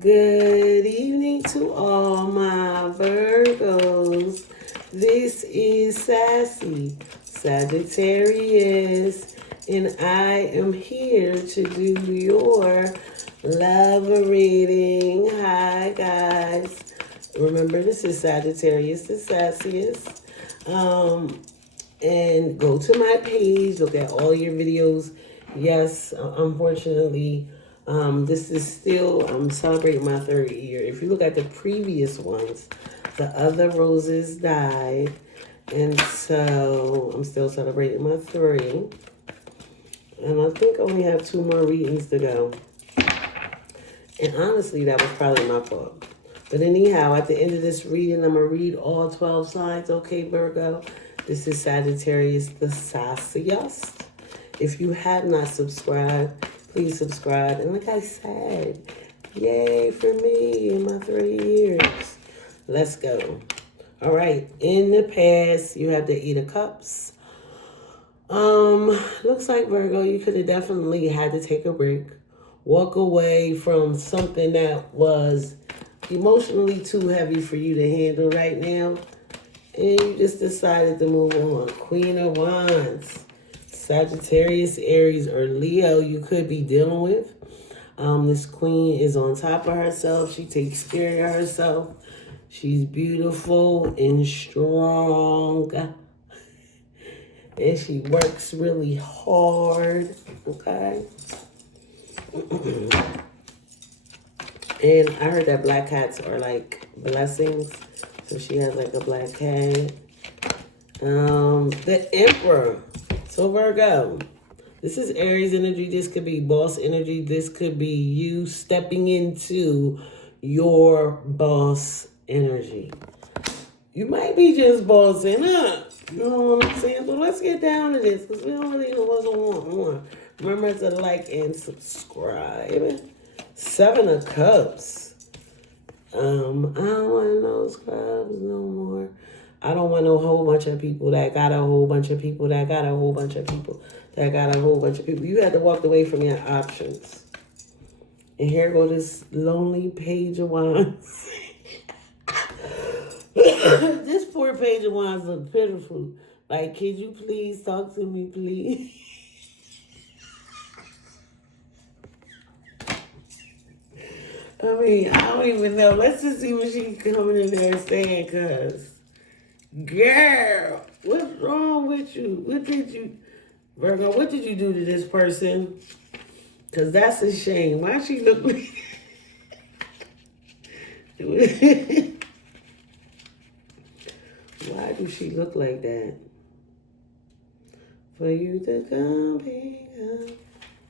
Good evening to all my Virgos. This is Sassy Sagittarius, and I am here to do your love reading. Hi, guys. Remember, this is Sagittarius, the sassiest. And go to my page, look at all your videos. Yes, unfortunately, this is still, I'm celebrating my 3rd year. If you look at the previous ones, the other roses died. And so I'm still celebrating my 3. And I think I only have 2 more readings to go. And honestly, that was probably my fault. But anyhow, at the end of this reading, I'm going to read all 12 signs. Okay, Virgo? This is Sagittarius, the sassiest. If you have not subscribed, please subscribe. And like I said, yay for me in my 3 years. Let's go. All right. In the past, you have the 8 of Cups. Looks like, Virgo, you could have definitely had to take a break. Walk away from something that was emotionally too heavy for you to handle right now. And you just decided to move on. Queen of Wands. Sagittarius, Aries, or Leo you could be dealing with. This queen is on top of herself. She takes care of herself. She's beautiful and strong. And she works really hard. Okay? And I heard that black cats are like blessings. So she has like a black cat. The Emperor. So Virgo, this is Aries energy. This could be boss energy. This could be you stepping into your boss energy. You might be just bossing up. You know what I'm saying? So let's get down to this because we don't really know what's going on. Remember to like and subscribe. 7 of Cups. I don't want no scrubs no more. I don't want no whole bunch of people that got a whole bunch of people that got a whole bunch of people that got a whole bunch of people. You had to walk away from your options. And here go this lonely Page of Wands. This poor Page of Wands look pitiful. Like, could you please talk to me, please? I mean, I don't even know. Let's just see what she's coming in there saying, cuz. Girl, what's wrong with you? What did you, Virgo, what did you do to this person? Because that's a shame. Why she look like... Why do she look like that? For you to come pick up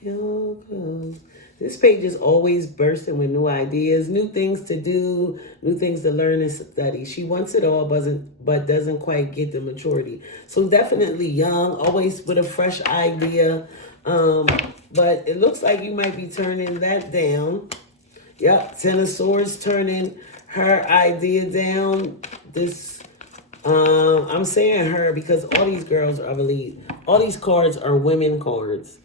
your clothes. This page is always bursting with new ideas, new things to do, new things to learn and study. She wants it all, but doesn't quite get the maturity. So definitely young, always with a fresh idea. But it looks like you might be turning that down. Yep, 10 of Swords turning her idea down. I'm saying her because all these girls are all these cards are women cards.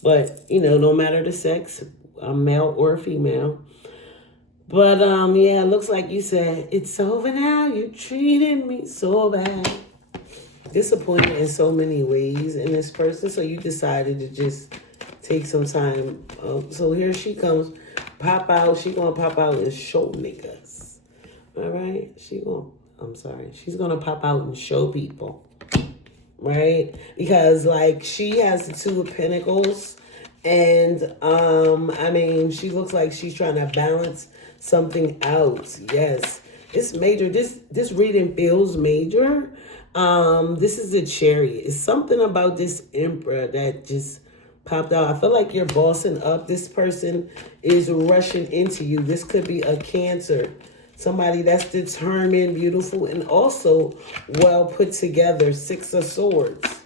But, you know, no matter the sex, male or female. But, yeah, it looks like you said, it's over now. You treated me so bad. Disappointed in so many ways in this person. So you decided to just take some time. So here she comes. Pop out. She going to pop out and show niggas. All right? She's going to pop out and show people. Right? Because like she has the 2 of Pentacles and I mean she looks like she's trying to balance something out. Yes. It's major. This reading feels major. This is a Chariot. It's something about this Emperor that just popped out. I feel like you're bossing up. This person is rushing into you. This could be a Cancer. Somebody that's determined, beautiful, and also well put together. 6 of Swords.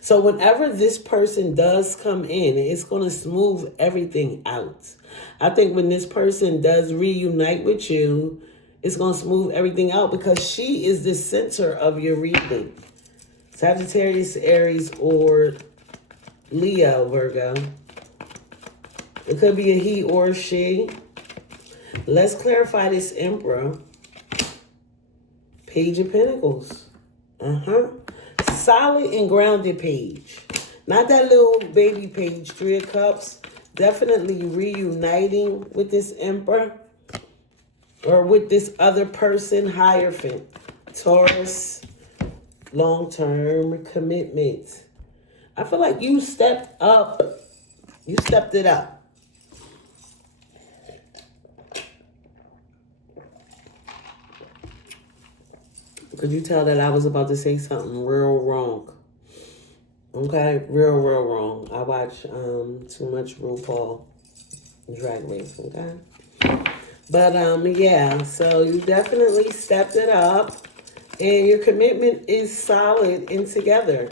So whenever this person does come in, it's going to smooth everything out. I think when this person does reunite with you, it's going to smooth everything out because she is the center of your reading. Sagittarius, Aries, or Leo, Virgo. It could be a he or a she. Let's clarify this Emperor. Page of Pentacles. Solid and grounded page. Not that little baby page. Three of Cups. Definitely reuniting with this Emperor. Or with this other person. Hierophant. Taurus. Long-term commitment. I feel like you stepped up. You stepped it up. Could you tell that I was about to say something real wrong? Okay, real wrong. I watch too much RuPaul Drag Race, okay? But yeah, so you definitely stepped it up and your commitment is solid and together.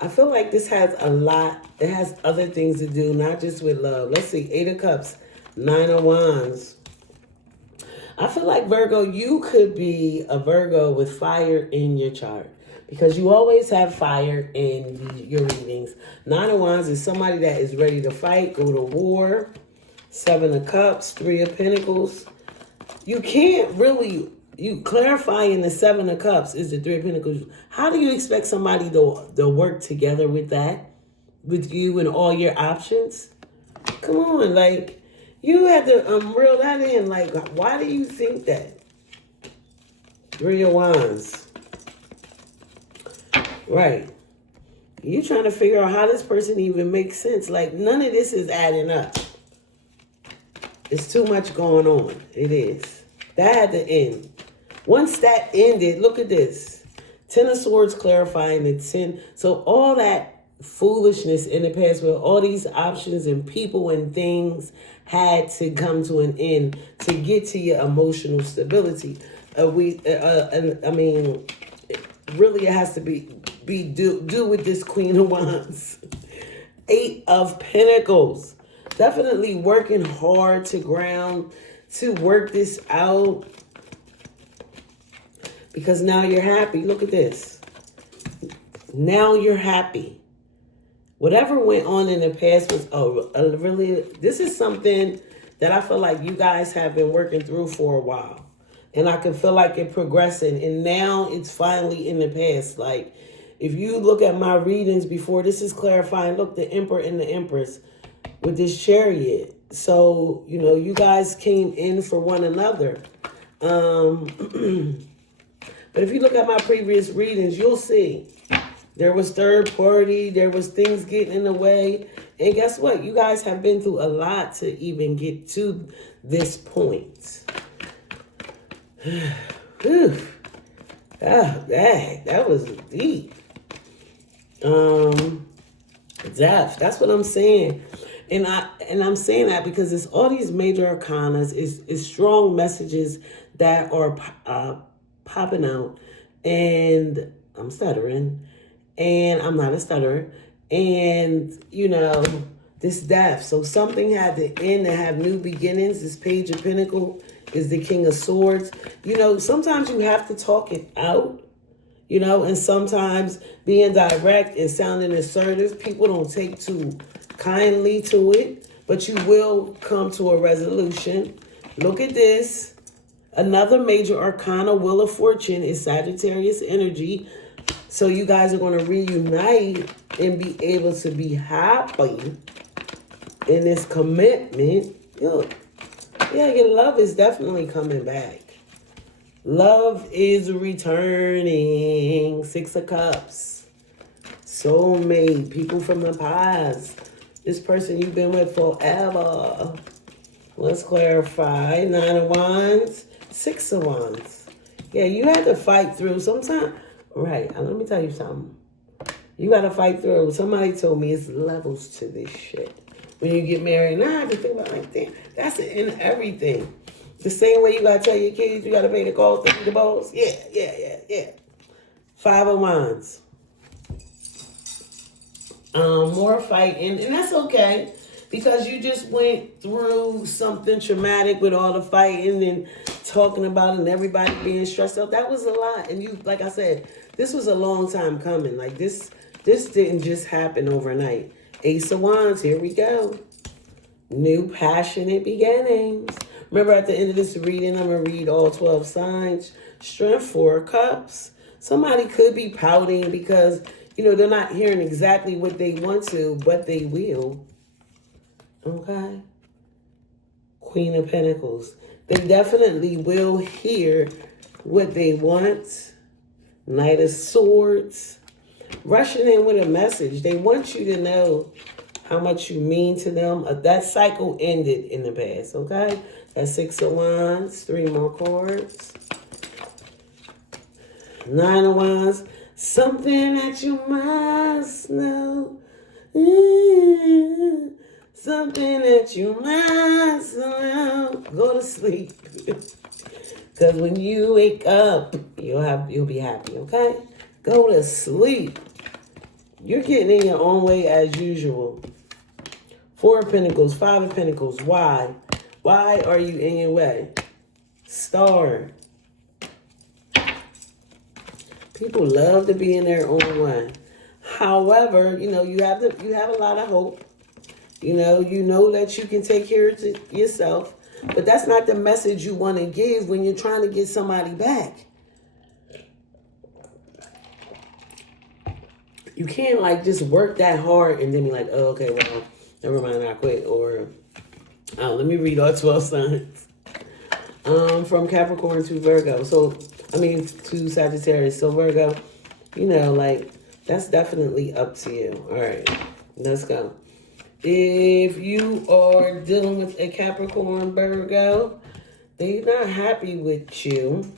I feel like this has a lot. It has other things to do, not just with love. Let's see, 8 of Cups, 9 of Wands. I feel like, Virgo, you could be a Virgo with fire in your chart because you always have fire in your readings. 9 of Wands is somebody that is ready to fight, go to war. 7 of Cups, 3 of Pentacles. You can't really, you clarifying the 7 of Cups is the 3 of Pentacles. How do you expect somebody to work together with that, with you and all your options? Come on, like, you had to reel that in. Like, why do you think that? 3 of Wands. Right. You trying to figure out how this person even makes sense. Like, none of this is adding up. It's too much going on. It is. That had to end. Once that ended, look at this. 10 of Swords clarifying the 10. So all that foolishness in the past where all these options and people and things had to come to an end to get to your emotional stability. I mean, really it has to do with this Queen of Wands. 8 of Pentacles. Definitely working hard to ground, to work this out. Because now you're happy. Look at this. Now you're happy. Whatever went on in the past was really, this is something that I feel like you guys have been working through for a while. And I can feel like it progressing. And now it's finally in the past. Like, if you look at my readings before, this is clarifying. Look, the Emperor and the Empress with this Chariot. So, you know, you guys came in for one another. But if you look at my previous readings, you'll see. There was third party. There was things getting in the way. And guess what? You guys have been through a lot to even get to this point. That was deep. Death. That's what I'm saying. And I'm saying that because it's all these major arcanas. It's strong messages that are popping out. And I'm stuttering. And I'm not a stutterer. And, you know, this death. So something had to end and have new beginnings. This Page of Pentacles is the King of Swords. You know, sometimes you have to talk it out. You know, and sometimes being direct and sounding assertive, people don't take too kindly to it. But you will come to a resolution. Look at this. Another major arcana, Wheel of Fortune, is Sagittarius energy. So you guys are going to reunite and be able to be happy in this commitment. Look, yeah, your love is definitely coming back. Love is returning. 6 of Cups. Soulmate. People from the past. This person you've been with forever. Let's clarify. 9 of Wands. 6 of Wands. Yeah, you had to fight through sometimes. Right, let me tell you something. You got to fight through. Somebody told me it's levels to this shit. When you get married, now I have to think about like, damn, that's in everything. The same way you got to tell your kids you got to pay the cost to feed the balls. Yeah. 5 of Wands. More fighting, and that's okay. Because you just went through something traumatic with all the fighting and talking about it and everybody being stressed out. That was a lot. And you, like I said, this was a long time coming. Like this didn't just happen overnight. Ace of Wands, here we go. New passionate beginnings. Remember, at the end of this reading, I'm going to read all 12 signs. Strength, 4 cups. Somebody could be pouting because, they're not hearing exactly what they want to, but they will. Okay? Queen of Pentacles. They definitely will hear what they want. Knight of Swords. Rushing in with a message. They want you to know how much you mean to them. That cycle ended in the past, okay? That's 6 of Wands. 3 more cards. 9 of Wands. Something that you must know. Something that you must know. Go to sleep. Because when you wake up, you'll be happy, okay? Go to sleep. You're getting in your own way as usual. 4 of Pentacles, 5 of Pentacles. Why? Why are you in your way? Star. People love to be in their own way. However, you have a lot of hope. You know that you can take care of yourself. But that's not the message you want to give when you're trying to get somebody back. You can't just work that hard and then be like, oh, okay, well, never mind, I quit. Or, let me read all 12 signs. From Capricorn to Virgo. To Sagittarius. So Virgo, that's definitely up to you. All right, let's go. If you are dealing with a Capricorn, Virgo, they're not happy with you,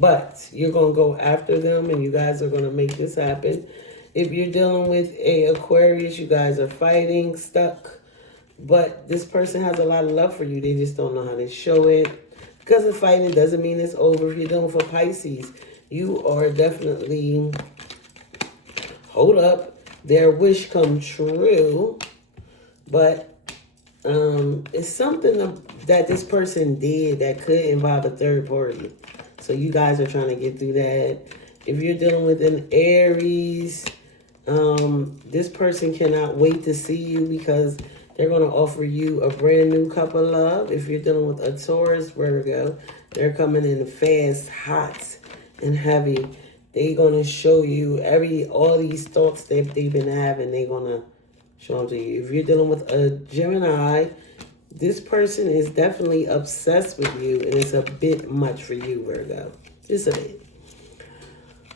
but you're going to go after them and you guys are going to make this happen. If you're dealing with a Aquarius, you guys are fighting, stuck, but this person has a lot of love for you. They just don't know how to show it. Because of fighting doesn't mean it's over. If you're dealing for Pisces, you are definitely, hold up, their wish come true. But it's something that this person did that could involve a third party. So you guys are trying to get through that. If you're dealing with an Aries, this person cannot wait to see you because they're going to offer you a brand new cup of love. If you're dealing with a Taurus, Virgo, they're coming in fast, hot, and heavy. They're going to show you all these thoughts that they've been having. They're going to show them to you. If you're dealing with a Gemini, this person is definitely obsessed with you, and it's a bit much for you, Virgo. Just a bit.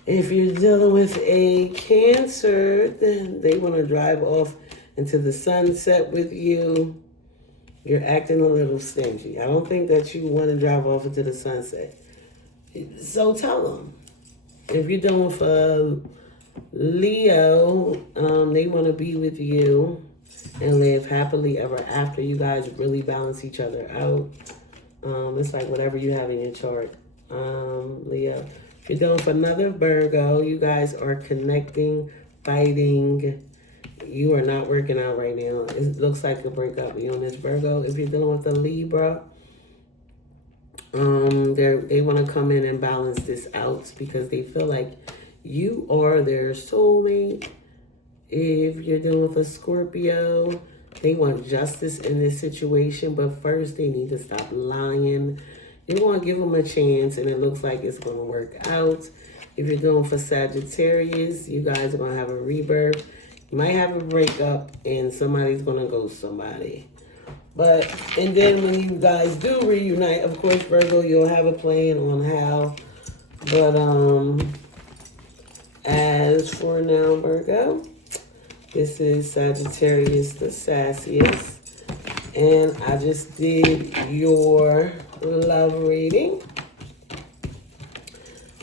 If you're dealing with a Cancer, then they want to drive off into the sunset with you. You're acting a little stingy. I don't think that you want to drive off into the sunset. So tell them. If you're dealing with Leo, they want to be with you and live happily ever after. You guys really balance each other out. It's like whatever you have in your chart. Leo. If you're dealing with another Virgo, you guys are connecting, fighting. You are not working out right now. It looks like a breakup. You on this Virgo. If you're dealing with a Libra, they want to come in and balance this out because they feel like you are their soulmate. If you're dealing with a Scorpio, they want justice in this situation, but first they need to stop lying. You want to give them a chance, and it looks like it's going to work out. If you're dealing for Sagittarius, you guys are going to have a rebirth. You might have a breakup, and somebody's going to ghost somebody. And then when you guys do reunite, of course, Virgo, you'll have a plan on how. But as for now, Virgo, this is Sagittarius the Sassiest. And I just did your love reading.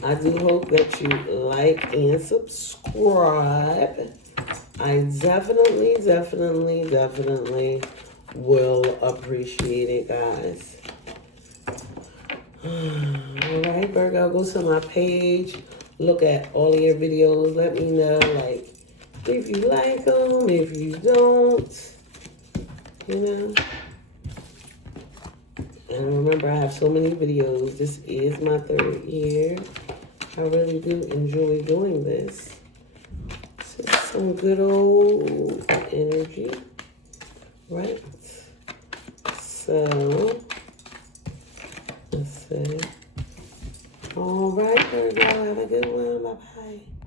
I do hope that you like and subscribe. I definitely will appreciate it, guys. Alright, Virgo, go to my page. Look at all of your videos. Let me know, if you like them, if you don't. And remember, I have so many videos. This is my 3rd year. I really do enjoy doing this. Just some good old energy. Right? So, let's see. All right, Virgo, have a good one. Bye-bye.